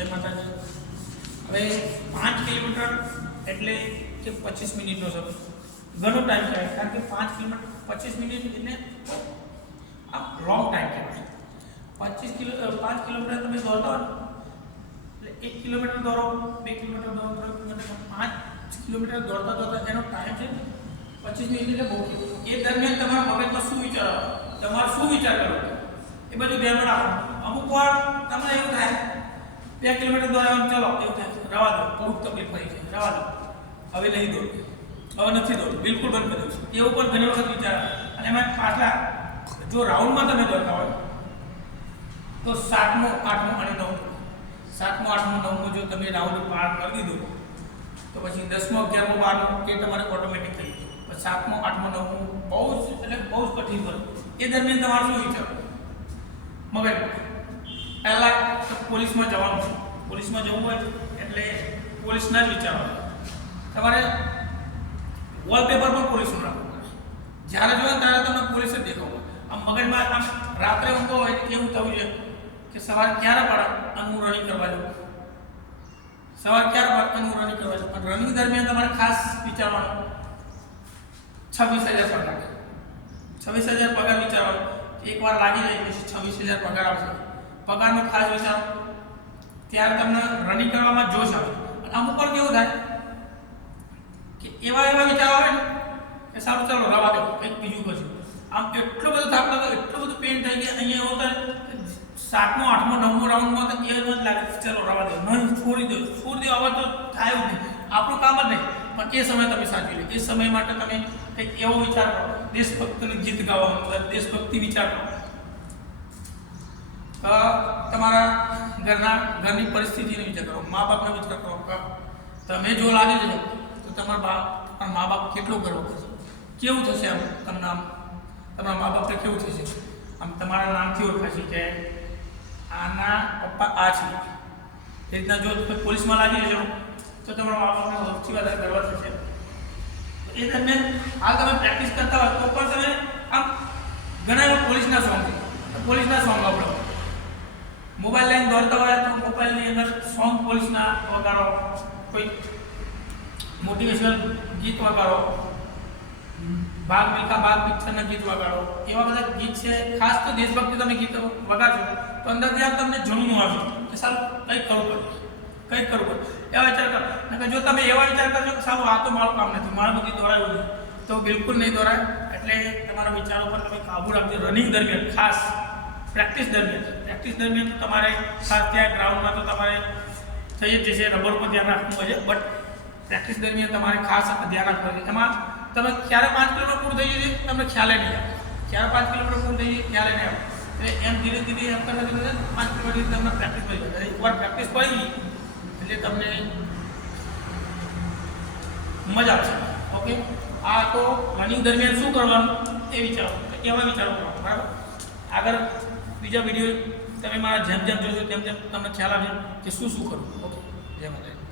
જય માતાજી. હવે 5 કિલોમીટર એટલે કે 25 મિનિટનો સમય ઘણો ટાઈમ કહેવાય, કારણ કે 5 કિલોમીટર 25 મિનિટ એટલે આ લોંગ ટાઈમ કહેવાય. 5 કિલોમીટર તમે દોડતા હો એટલે 1 કિલોમીટર દોડો, 2 કિલોમીટર દોડો, 3 કિલોમીટર, 5 કિલોમીટર દોડતા દોડતા એનો ટાઈમ છે 25 મિનિટ એટલે બહુ. એ દરમિયાન તમારા મગજમાં શું વિચાર આવે, તમારે શું વિચાર કરો એ બધું ધ્યાનમાં રાખો. અમુક વાર તમને એવું થાય 2 કિલોમીટર દોડવાનું, ચલો એવું થાય, રવા દો, બહુ તકલીફ પડી છે, રવા દો, હવે નહીં દોડ, હવે નથી દોડ, બિલકુલ બંધ કરી દઉં. એવું પણ ઘણી વખત વિચાર. અને એમાં પાછલા જો રાઉન્ડમાં તમે દોડતા હોય તો 7મો, 8મો અને 9મો, 7મો, 8મો, 9મો જો તમે રાઉન્ડ પાર કરી દીધો તો પછી 10મો, 11મો, 12મો એ તમારે ઓટોમેટિક થઈ જાય. 7મો, 8મો, 9મો બહુ જ એટલે બહુ જ કઠિન હોય. એ દરમિયાન તમારે શું વિચારો મગજ પહેલા તો પોલીસમાં જવાનું છે. પોલીસમાં જવું હોય એટલે પોલીસના જ વિચારો તમારે વોલપેપર પર પોલીસનું રાખવું પડે. જ્યારે જોયો ત્યારે તમને પોલીસ જ દેખાવ. આમ મગજમાં આમ રાત્રે ઊંઘો હોય કેવું થવું છે કે સવારે ક્યારે પડે અને હું રનિંગ કરવા જાઉં, સવારે ક્યારે પડે અને હું રનિંગ કરવા જાઉં. પણ રનિંગ દરમિયાન તમારે ખાસ વિચારવાનું 26,000 પગાર, 26,000 પગાર વિચારવાનો. એકવાર લાગી જાય પછી 26,000 પગાર આવશે. પગારનો ખાસ વિચારો, ત્યારે તમને રનિંગ કરવામાં જોશ આવે. અને અમુક વાર કેવું થાય કે એવા વિચારો આવે ને કે સારું ચાલો રવા દો, કંઈક બીજું કરશું. આમ એટલો બધો થાક લાગે, એટલો બધું પેન થાય કે અહીંયા એવું થાય 7મો, 8મો, 9મો રાઉન્ડમાં તો એ જ લાગે ચાલો રવા દો, નહીં છોડી દો, હવે તો થાય જ નહીં, આપણું કામ જ નહીં. પણ એ સમય તમે સાચવી લો. એ સમય માટે તમે કંઈક એવો વિચાર કરો, દેશભક્તિનું ગીત ગાવાનું, દેશભક્તિ વિચાર કરો. તમારા ઘરની પરિસ્થિતિનો વિચાર કરો, મા બાપનો વિચાર કરો. તમે જો લાગી જશો તો તમારા મા બાપ કેટલો ગર્વ કરશે, કેવું થશે આમ તમને, આમ તમારા મા બાપને કેવું થશે, આમ તમારા નામથી ઓળખાશે કે આના પપ્પા આ છે. એ રીતના જો પોલીસમાં લાગી જશો તો તમારા મા બાપને સૌથી વધારે ગર્વ થશે. એ દરમિયાન હાલ તમે પ્રેક્ટિસ કરતા હોય તો પણ તમે આમ ઘણા એવા પોલીસના સોંગ આપણો મોબાઈલ લઈને દોડતા હોય તો મોબાઈલની અંદર સોંગ પોલીસના વગાડો, કોઈ મોટિવેશનલ ગીત વગાડો, ભાગ મિલ્ખા ભાગ પિક્ચરના ગીત વગાડો. એવા બધા ગીત છે. ખાસ તો દેશભક્તિ તમે ગીત વગાડશો તો અંદરથી આમ તમને જૂનું આવશે કે સારું કંઈક કરવું પડે. એવા વિચાર કરો. કે જો તમે એવા વિચાર કરશો કે સારું આ તો મારું કામ નથી, મારું બધી દોરાયું નહીં, તો બિલકુલ નહીં દોરાય. એટલે તમારા વિચારો પર તમે કાબુ રાખજો. રનિંગ દરમિયાન ખાસ પ્રેક્ટિસ દરમિયાન તો તમારે ખાસ ત્યાં ગ્રાઉન્ડમાં તો તમારે થઈ જ જશે, રબર પર ધ્યાન રાખવું હોય છે. બટ પ્રેક્ટિસ દરમિયાન તમારે ખાસ ધ્યાન રાખવું છે. એમાં તમે ક્યારે 5 કિલોમીટર પૂરું થઈ જશે તમને ખ્યાલ નહીં આવે, ક્યારે 5 કિલોમીટર પૂરું થઈ જાય ખ્યાલ નહીં આવે. એટલે એમ ધીરે ધીરે એમ કરતા 5 કિલોમીટર તમને પ્રેક્ટિસ કરી જાય. એકવાર પ્રેક્ટિસ પડી ગઈ એટલે તમને મજા આવશે. ઓકે, આ તો રનિંગ દરમિયાન શું કરવાનું એ વિચારો, એવા વિચારો કરવાનું. બરાબર. આગળ બીજા વિડીયો તમે મારા જેમ જોશો તેમ તમને ખ્યાલ આવશે કે શું કરવું. ઓકે, જય માતાજી.